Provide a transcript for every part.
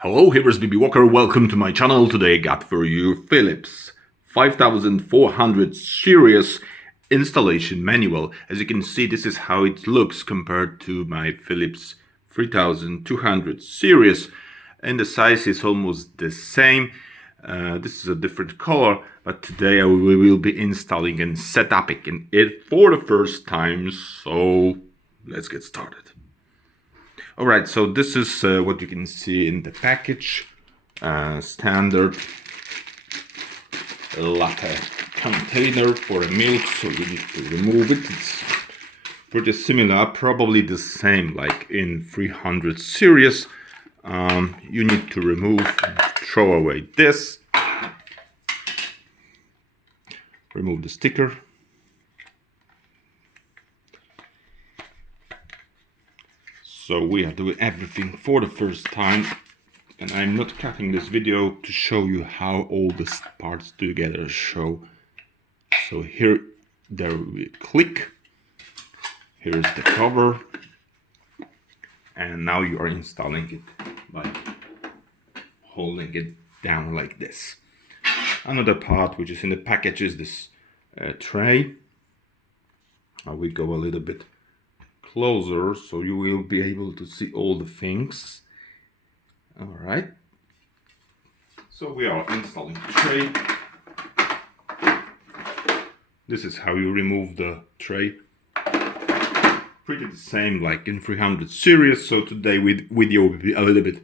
Hello, here's BB Walker. Welcome to my channel. Today I got for you Philips 5400 series installation manual. As you can see, this is how it looks compared to my Philips 3200 series, and the size is almost the same. This is a different color, but today we will be installing and setuping it for the first time. So let's get started. Alright, so this is what you can see in the package. Standard latte container for the milk, so you need to remove it. It's pretty similar, probably the same like in 300 series. You need to throw away this, remove the sticker. So we are doing everything for the first time, and I'm not cutting this video to show you how all the parts together show. So there we click, here's the cover, and now you are installing it by holding it down like this. Another part which is in the package is this tray. Now we go a little bit closer so you will be able to see all the things. All right, so we are installing the tray. This is how you remove the tray. Pretty the same like in 300 series, so today video will be a little bit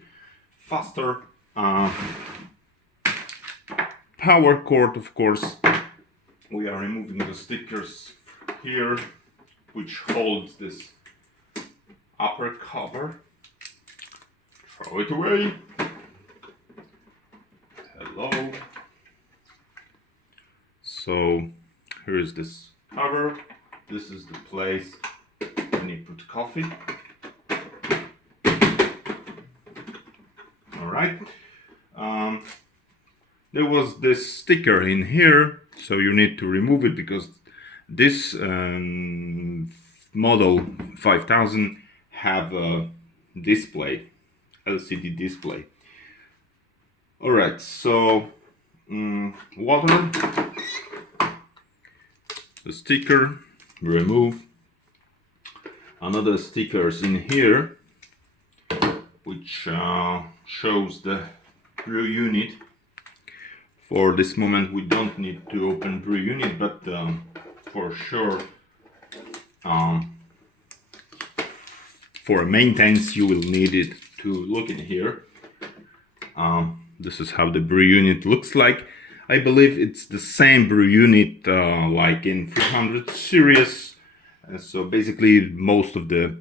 faster. Power cord, of course. We are removing the stickers here, which holds this upper cover. Throw it away. Hello. So here is this cover. This is the place when you put coffee. All right. There was this sticker in here, so you need to remove it because this model 5000 have a display, LCD display. All right, so water, the sticker, remove. Another stickers in here, which shows the brew unit. For this moment, we don't need to open brew unit, but for sure, for maintenance, you will need it to look in here. This is how the brew unit looks like. I believe it's the same brew unit like in 300 series. So basically, most of the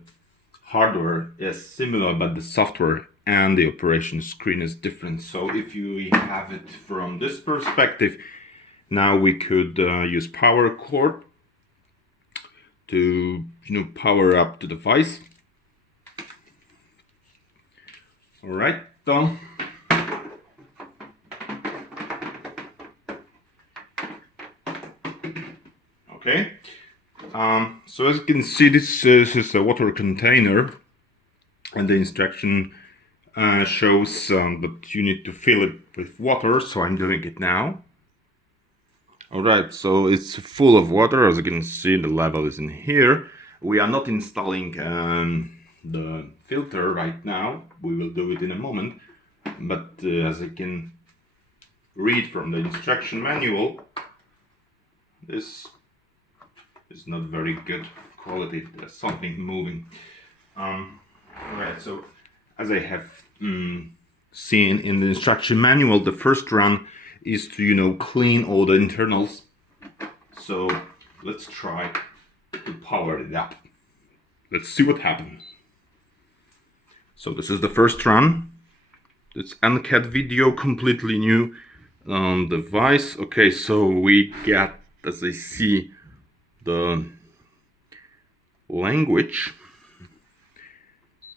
hardware is similar, but the software and the operation screen is different. So if you have it from this perspective, now we could use power cord to power up the device. All right, done. Okay. So as you can see, this is a water container, and the instruction shows that you need to fill it with water, so I'm doing it now. Alright, so it's full of water. As you can see, the level is in here. We are not installing the filter right now. We will do it in a moment, but as I can read from the instruction manual, this is not very good quality. There's something moving. Alright, so as I have seen in the instruction manual, the first run is to clean all the internals. So let's try to power it up. Let's see what happens. So this is the first run. It's uncut video, completely new device. Okay, so we get, as I see, the language.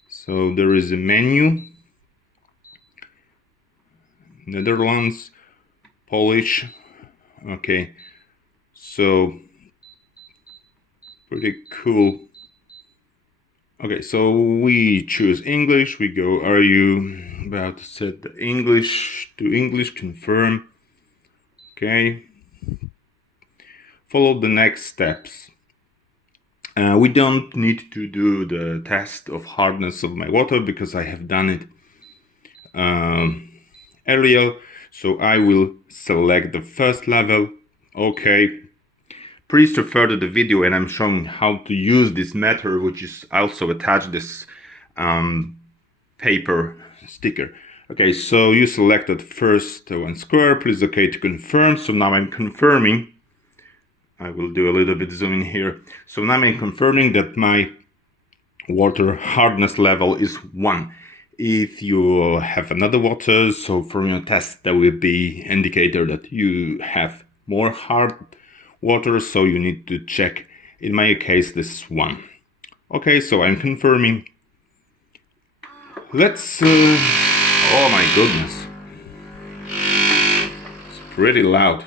So there is a menu, Netherlands, Polish. Okay, so pretty cool Okay, so we choose English. We go, are you about to set the English to English, confirm. Okay. Follow the next steps. We don't need to do the test of hardness of my water because I have done it earlier. So I will select the first level. Okay. Please refer to the video and I'm showing how to use this method, which is also attached this paper sticker. Okay, so you selected first one square. Please OK to confirm. So now I'm confirming. I will do a little bit zoom in here. So now I'm confirming that my water hardness level is 1. If you have another water, so from your test there will be indicator that you have more hard water, so you need to check. In my case this is 1. Okay, so I'm confirming. Let's oh my goodness, it's pretty loud.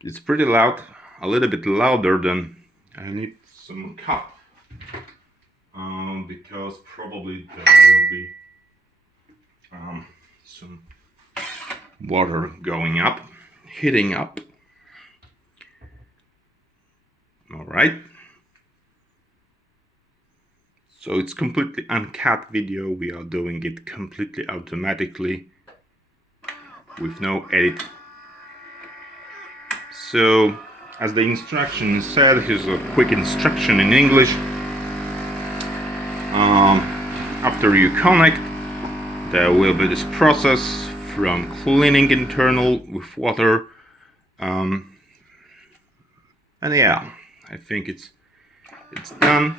It's pretty loud, a little bit louder than I need some cup. Because probably there will be some water going up, heating up. All right. So it's completely uncut video. We are doing it completely automatically with no edit. So, as the instruction said, here's a quick instruction in English. After you connect, there will be this process from cleaning internal with water. And yeah, I think it's done.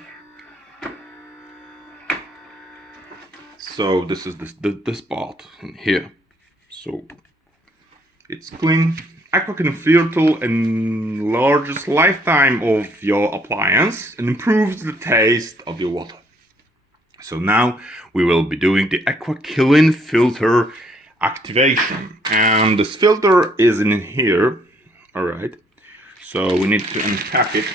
So this is this part in here. So it's clean. Aqua can filter and enlarges lifetime of your appliance and improves the taste of your water. So now we will be doing the Aqua Clean filter activation, and this filter is in here. All right. So we need to unpack it.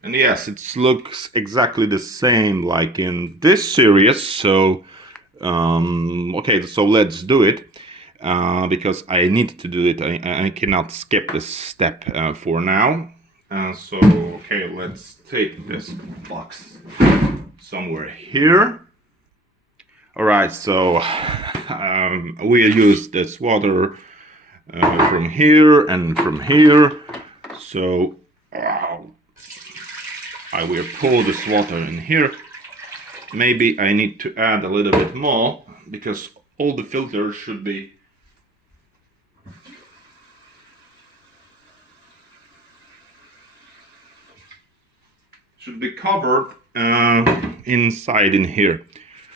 And yes, it looks exactly the same like in this series. So, okay, so let's do it because I need to do it. I cannot skip this step for now. So, okay, let's take this box somewhere here. All right, so we use this water from here and from here. So, I will pour this water in here. Maybe I need to add a little bit more because all the filters should be covered inside in here.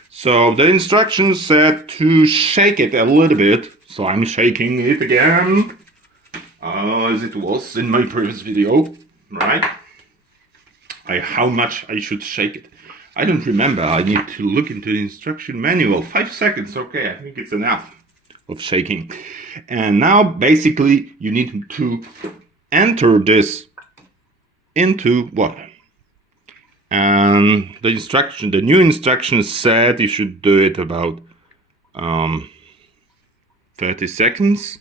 So the instructions said to shake it a little bit. So I'm shaking it again, as it was in my previous video, right? How much I should shake it. I don't remember. I need to look into the instruction manual. 5 seconds, okay, I think it's enough of shaking. And now basically you need to enter this into water. And the new instruction said you should do it about 30 seconds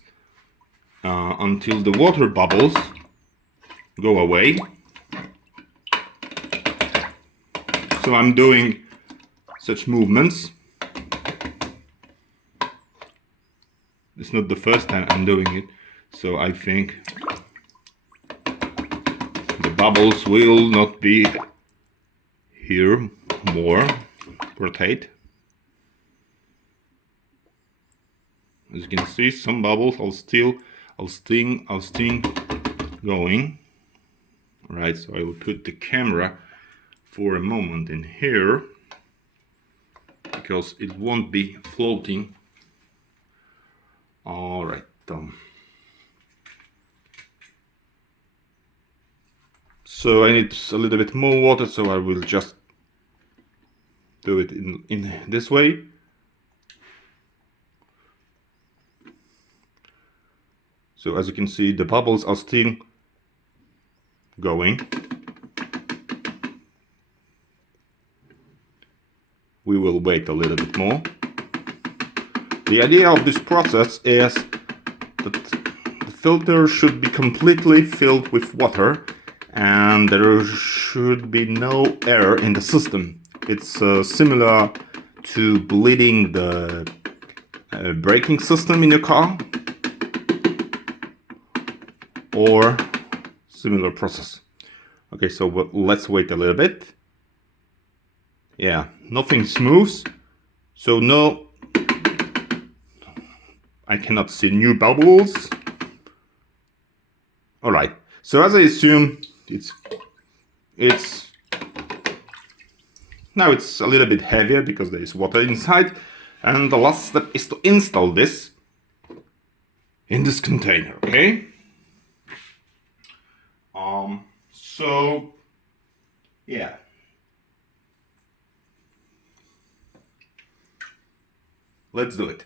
until the water bubbles go away. So I'm doing such movements. It's not the first time I'm doing it, so I think the bubbles will not be here more. Rotate. As you can see, some bubbles I'll still going. Right, so I will put the camera for a moment in here because it won't be floating. All right. So I need a little bit more water, so I will just do it in this way. So as you can see, the bubbles are still going. We will wait a little bit more. The idea of this process is that the filter should be completely filled with water and there should be no air in the system. It's similar to bleeding the braking system in your car, or similar process. Okay, so let's wait a little bit. Yeah, nothing moves, so no, I cannot see new bubbles. All right, so as I assume, now it's a little bit heavier because there is water inside, and the last step is to install this in this container. Okay. So yeah. Let's do it.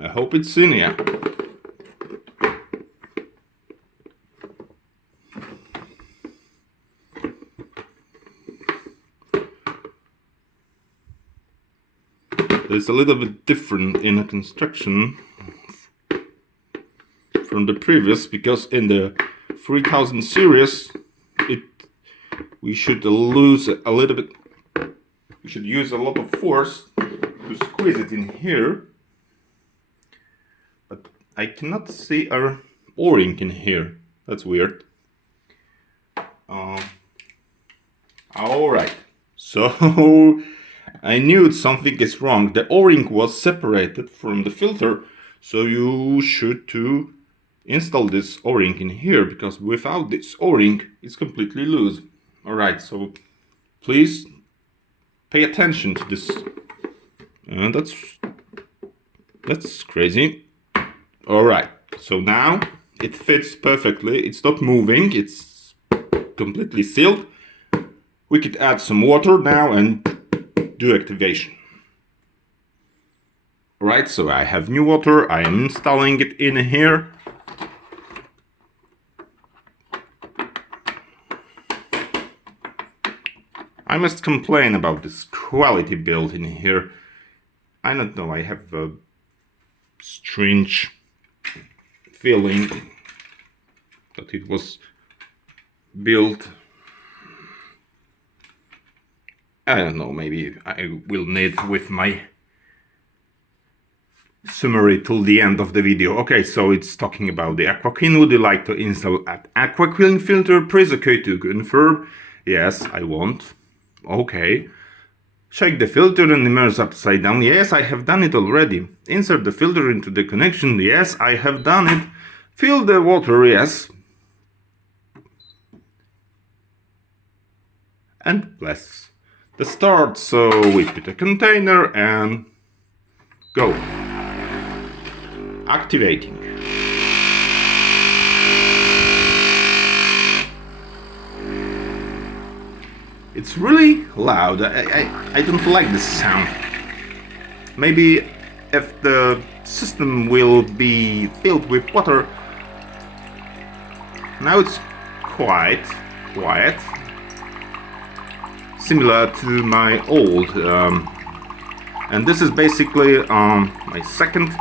I hope it's in here. It's a little bit different in the construction from the previous, because in the 3000 series we should lose a little bit. We should use a lot of force to squeeze it in here, but I cannot see our O-ring in here. That's weird. Alright, so I knew something is wrong. The O-ring was separated from the filter, so you should to install this O-ring in here, because without this O-ring it's completely loose. Alright, so please pay attention to this. And that's crazy. Alright, so now it fits perfectly. It's not moving, it's completely sealed. We could add some water now and do activation. Alright, so I have new water. I am installing it in here. I must complain about this quality build in here. I don't know, I have a strange feeling that it was built. I don't know, maybe I will need with my summary till the end of the video. Okay, so it's talking about the Aqua Clean. Would you like to install an Aqua Clean filter? Press OK to confirm. Yes, I want. Okay. Shake the filter and immerse upside down. Yes, I have done it already. Insert the filter into the connection. Yes, I have done it. Fill the water. Yes. And press the start. So we put a container and go. Activating. It's really loud. I don't like this sound. Maybe if the system will be filled with water. Now it's quite quiet. Similar to my old. And this is basically my second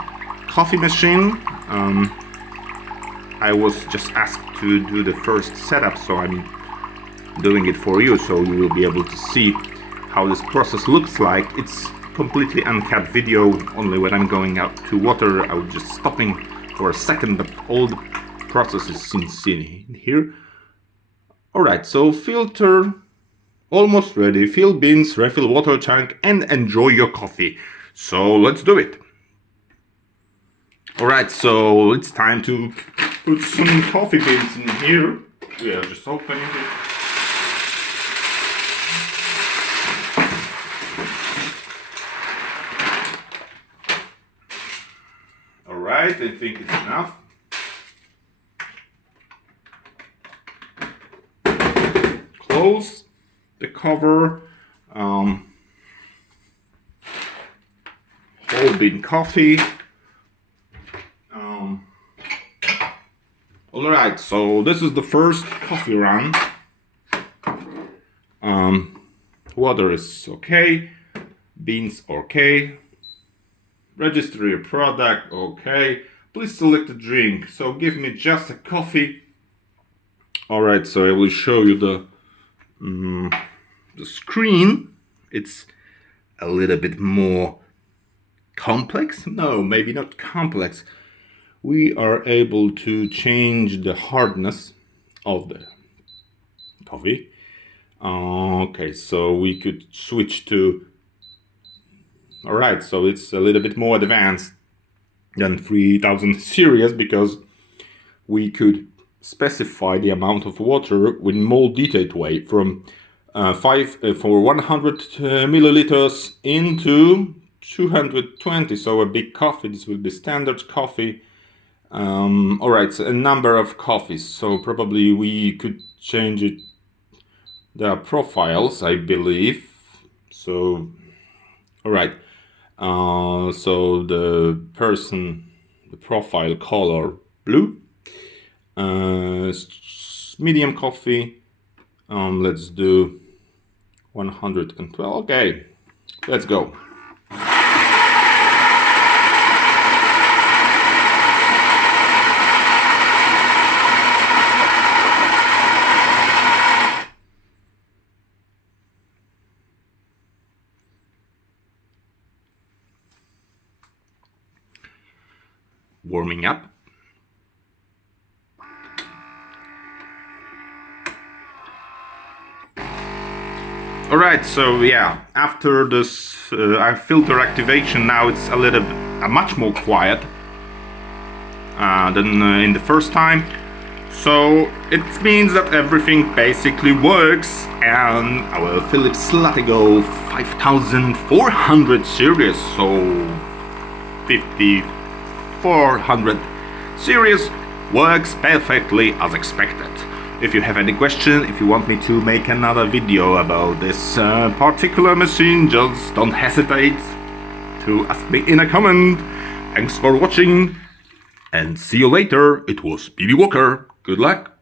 coffee machine. I was just asked to do the first setup, so I'm doing it for you, so you will be able to see how this process looks like. It's completely uncut video. Only when I'm going out to water, I was just stopping for a second, but all the process is seen here. Alright, so filter almost ready. Fill bins, refill water tank, and enjoy your coffee. So let's do it. Alright, so it's time to put some coffee beans in here. We are just opening it. Alright, I think it's enough. Close the cover. whole bean coffee. Alright, so this is the first coffee run. Water is okay, beans okay, register your product okay, please select a drink, so give me just a coffee. Alright, so I will show you the screen. It's a little bit more complex. No, maybe not complex. We are able to change the hardness of the coffee. Okay, so we could switch to... Alright, so it's a little bit more advanced than 3000 series, because we could specify the amount of water in more detailed way, from 100 milliliters into 220. So a big coffee, this will be standard coffee. Alright, so a number of coffees, so probably we could change it. There are profiles, I believe. So alright, so the profile color blue, medium coffee, let's do 112. Okay, let's go. Warming up. Alright, so yeah, after this filter activation, now it's a little much more quiet than in the first time. So it means that everything basically works, and our Philips LatteGo 5400 series, so 5400 series, works perfectly as expected. If you have any question, if you want me to make another video about this particular machine, just don't hesitate to ask me in a comment. Thanks for watching, and see you later. It was BB Walker. Good luck.